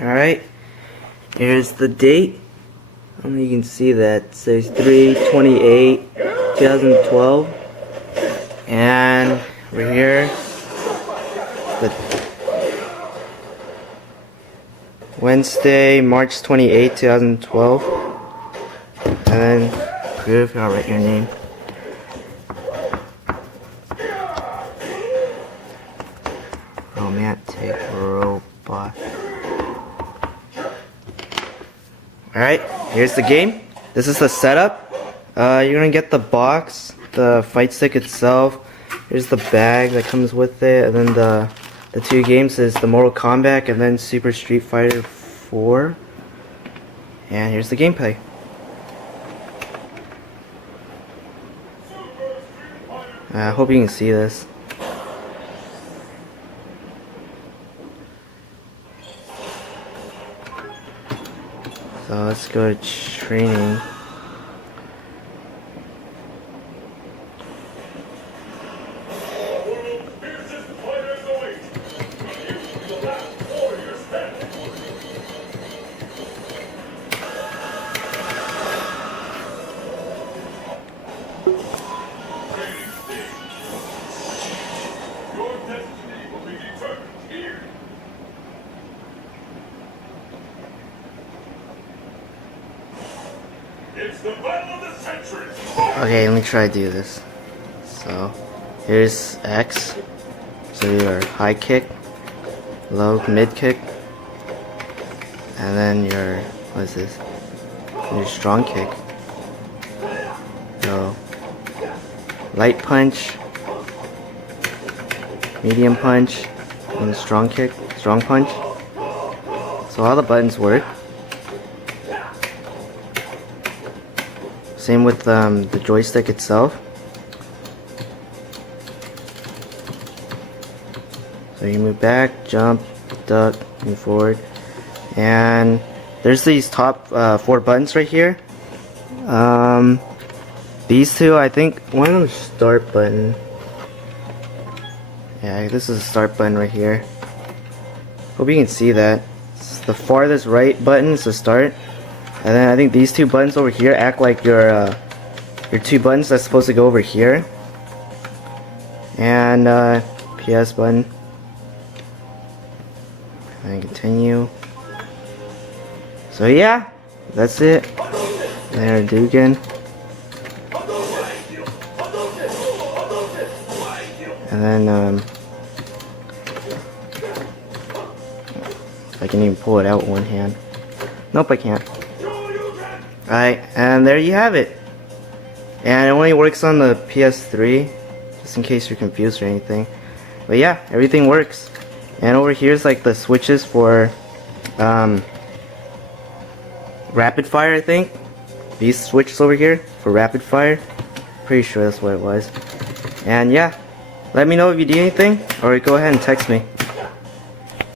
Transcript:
Alright, here's the date. I don't know if you can see that. It says 3/28/2012. And we're here. The Wednesday, March 28, 2012. And then, proof, I'll write your name. Romantic robot. Alright, here's the game. This is the setup. You're gonna get the box, the fight stick itself. Here's the bag that comes with it, and then the two games is the Mortal Kombat and then Super Street Fighter 4. And here's the gameplay. I hope you can see this. So let's go to training. It's the battle of the centuries. Okay, let me try to do this. So, here's X. So your high kick, low, mid kick, and then your, what is this? Your strong kick. So, light punch, medium punch, and strong kick, strong punch. So all the buttons work. Same with the joystick itself. So you move back, jump, duck, move forward. And there's these top 4 buttons right here. These two, I think, one of them is start button. Yeah, this is a start button right here. Hope you can see that. It's the farthest right button is the start. And then I think these 2 buttons over here act like your 2 buttons that's supposed to go over here. And PS button. And continue. So yeah, that's it. There, Dugan. And then if I can even pull it out with one hand. Nope, I can't. Alright, and there you have it. And it only works on the PS3, just in case you're confused or anything. But yeah, everything works. And over here is like the switches for rapid fire, I think. These switches over here for rapid fire. Pretty sure that's what it was. And yeah, let me know if you need anything, or go ahead and text me.